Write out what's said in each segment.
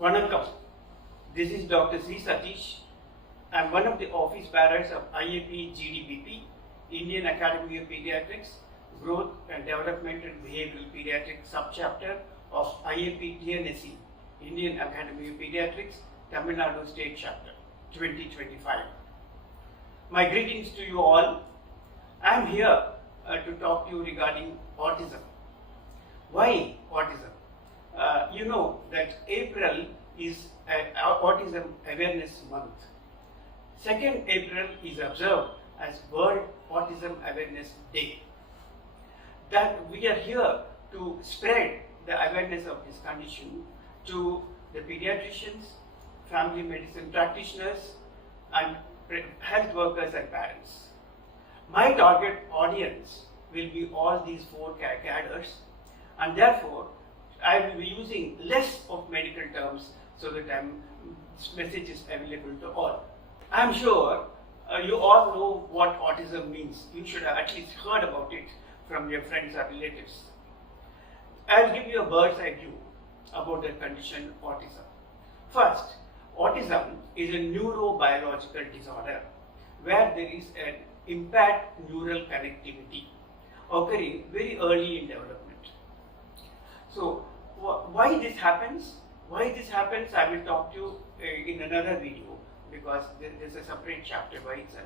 Vanakkam. This is Dr. C. Sateesh. I am one of the office bearers of IAP GDBP, Indian Academy of Pediatrics, Growth and Development and Behavioral Pediatrics subchapter of IAP TNSE, Indian Academy of Pediatrics, Tamil Nadu State Chapter, 2025. My greetings to you all. I am here to talk to you regarding autism. Why autism? You know that April is Autism Awareness Month. 2nd April is observed as World Autism Awareness Day. That we are here to spread the awareness of this condition to the pediatricians, family medicine practitioners, and health workers and parents. My target audience will be all these four cadres, and therefore I will be using less of medical terms so that this message is available to all. I am sure you all know what autism means. You should have at least heard about it from your friends or relatives. I will give you a bird's eye view about the condition autism. First, autism is a neurobiological disorder where there is an impaired neural connectivity occurring very early in development. So, why this happens? Why this happens, I will talk to you in another video because there is a separate chapter by itself.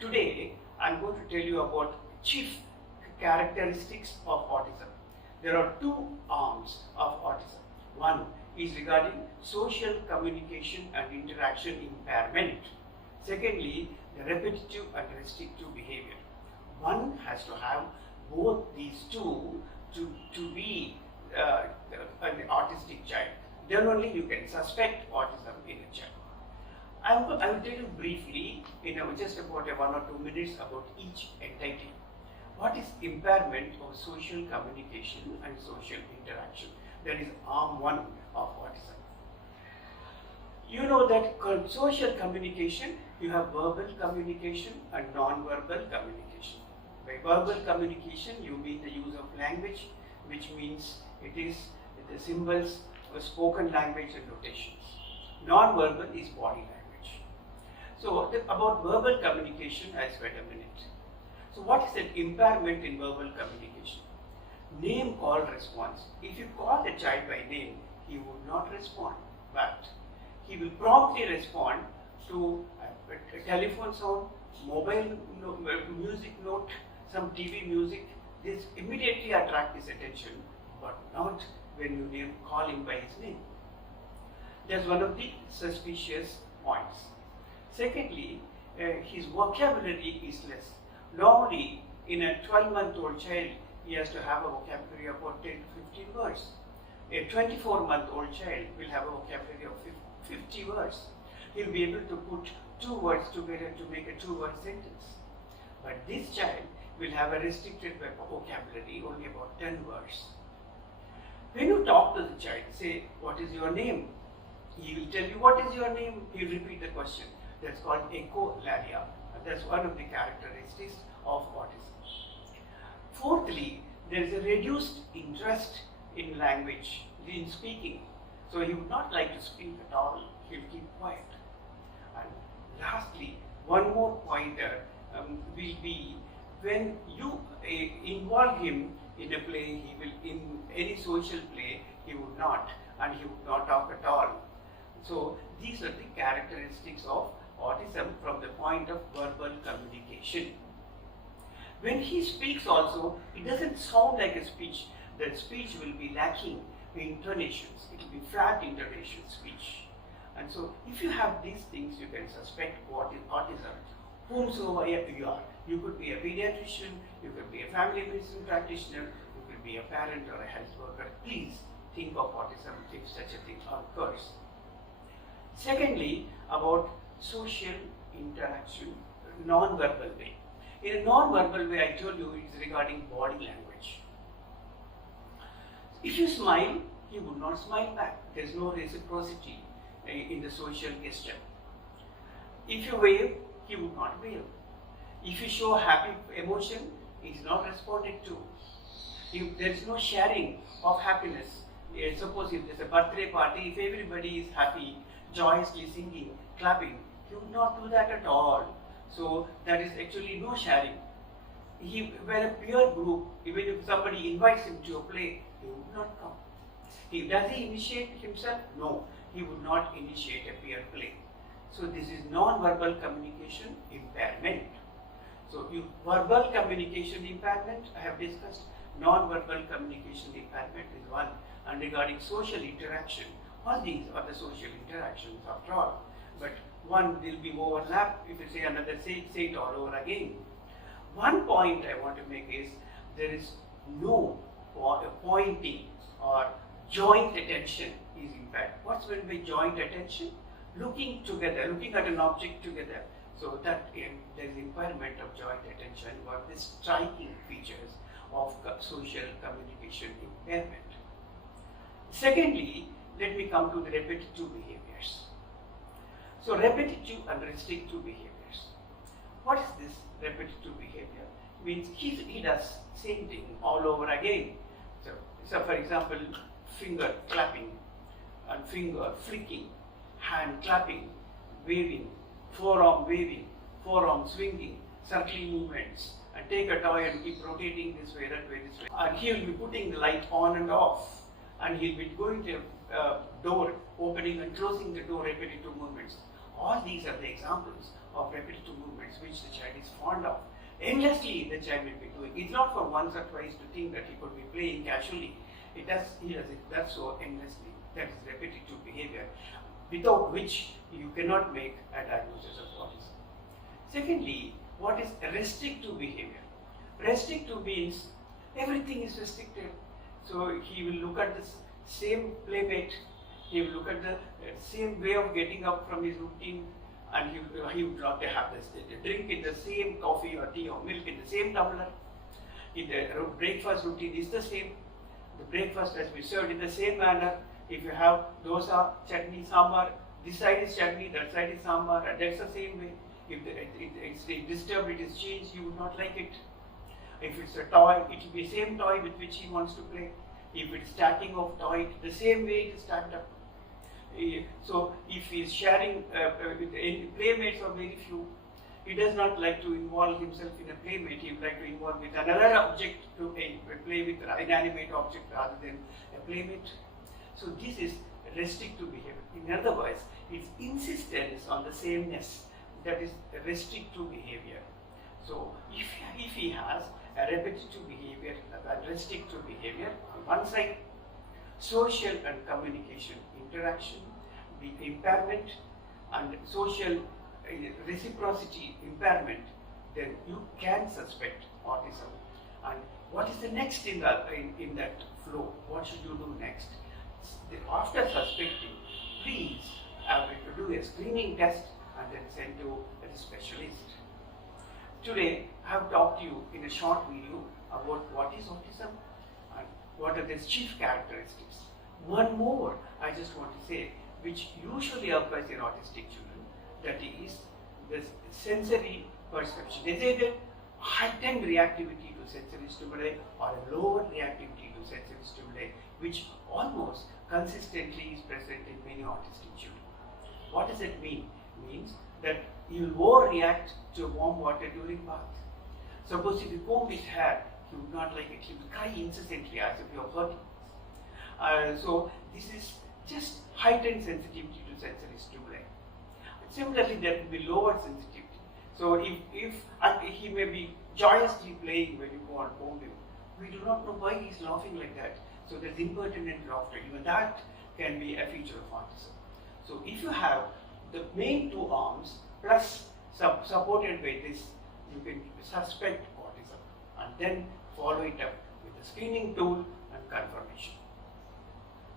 Today, I am going to tell you about chief characteristics of autism. There are two arms of autism. One is regarding social communication and interaction impairment. Secondly, the repetitive and restrictive behavior. One has to have both these two to be an autistic child. Then only you can suspect autism in a child. I will tell you briefly, in just about 1 or 2 minutes, about each entity. What is impairment of social communication and social interaction? That is arm 1 of autism. You know that social communication, you have verbal communication and non-verbal communication. By verbal communication, you mean the use of language, which means it is the symbols, spoken language and notations. Non-verbal is body language. So about verbal communication, I'll spend a minute. So what is an impairment in verbal communication? Name call response. If you call the child by name, he would not respond, but he will promptly respond to a telephone sound, mobile music note, some TV music. This immediately attracts his attention, but not when you call him by his name. That's one of the suspicious points. Secondly, his vocabulary is less. Normally, in a 12-month-old child, he has to have a vocabulary of about 10 to 15 words. A 24-month-old child will have a vocabulary of 50 words. He'll be able to put 2 words together to make a 2-word sentence. But this child will have a restricted vocabulary, only about 10 words. When you talk to the child, say, what is your name? He will tell you, what is your name? He will repeat the question. That's called echolalia. That's one of the characteristics of autism. Fourthly, there is a reduced interest in language, in speaking. So he would not like to speak at all. He will keep quiet. And lastly, one more pointer will be when you involve him in a play, he will, in any social play, he would not, and he would not talk at all. So these are the characteristics of autism from the point of verbal communication. When he speaks also, it doesn't sound like a speech. The speech will be lacking intonations. It will be flat intonation speech. And so if you have these things, you can suspect what is autism. Whomsoever you are. You could be a pediatrician, you could be a family medicine practitioner, you could be a parent or a health worker. Please think of autism if such a thing occurs. Secondly, about social interaction, non-verbal way. In a non-verbal way, I told you it's regarding body language. If you smile, he would not smile back. There is no reciprocity in the social gesture. If you wave, he would not wave. If you show happy emotion, he is not responded to. If there is no sharing of happiness Suppose if there's a birthday party, if everybody is happy, joyously singing, clapping, he would not do that at all. So that is actually no sharing. When a peer group, even if somebody invites him to a play, he would not come. Does he initiate himself? No, he would not initiate a peer play. So this is non-verbal communication impairment. So verbal communication impairment, I have discussed. Non-verbal communication impairment is one. And regarding social interaction, all these are the social interactions after all. But one will be overlap if you say another, say it all over again. One point I want to make is there is no pointing or joint attention is impaired. What's meant by joint attention? Looking together, looking at an object together. So that there is impairment of joint attention or the striking features of social communication impairment. Secondly, let me come to the repetitive behaviors. So repetitive and restrictive behaviors. What is this repetitive behavior? Means he does same thing all over again. So for example, finger clapping and finger flicking, hand clapping, waving, forearm swinging, circling movements, and take a toy and keep rotating this way, that way, this way. And he will be putting the light on and off, and he'll be going to door, opening and closing the door, repetitive movements. All these are the examples of repetitive movements which the child is fond of. Endlessly the child will be doing. It's not for once or twice to think that he could be playing casually. He does it so endlessly. That is repetitive behavior, without which you cannot make a diagnosis of autism. Secondly, what is restrictive behavior? Restrictive means everything is restricted. So he will look at the same playmate, he will look at the same way of getting up from his routine, and he would like to have this drink in the same coffee or tea or milk in the same tumbler. In the breakfast routine is the same. The breakfast has been served in the same manner. If you have dosa, chutney, sambar, this side is chutney, that side is sambar, and that's the same way. If it's disturbed, it is changed, you would not like it. If it's a toy, it will be the same toy with which he wants to play. If it's stacking of toy, the same way it is stacked up. So if he is sharing with playmates or very few, he does not like to involve himself in a playmate. He would like to involve with another object to play with an inanimate object rather than a playmate. So this is restrictive behavior. In other words, it's insistence on the sameness. That is restrictive behavior. So if he has a repetitive behavior, a restrictive behavior on one side, social and communication interaction, the impairment, and social reciprocity impairment, then you can suspect autism. And what is the next in that flow? What should you do next? After suspecting, please to do a screening test and then send to a specialist. Today, I have talked to you in a short video about what is autism and what are the chief characteristics. One more I just want to say, which usually occurs in autistic children, that is the sensory perception. There's either heightened reactivity to sensory stimuli or a lower reactivity to sensory stimuli, which almost consistently is present in many autistic children. What does it mean? It means that you will overreact to warm water during bath. Suppose if you comb his hair, he would not like it. He will cry incessantly as if you are hurting. So this is just heightened sensitivity to sensory stimuli. Similarly, there will be lower sensitivity. So if he may be joyously playing when you go and comb him, we do not know why he is laughing like that. So there's impertinent laughter. Even that can be a feature of autism. So if you have the main two arms plus supported by this, you can suspect autism and then follow it up with a screening tool and confirmation.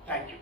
Thank you.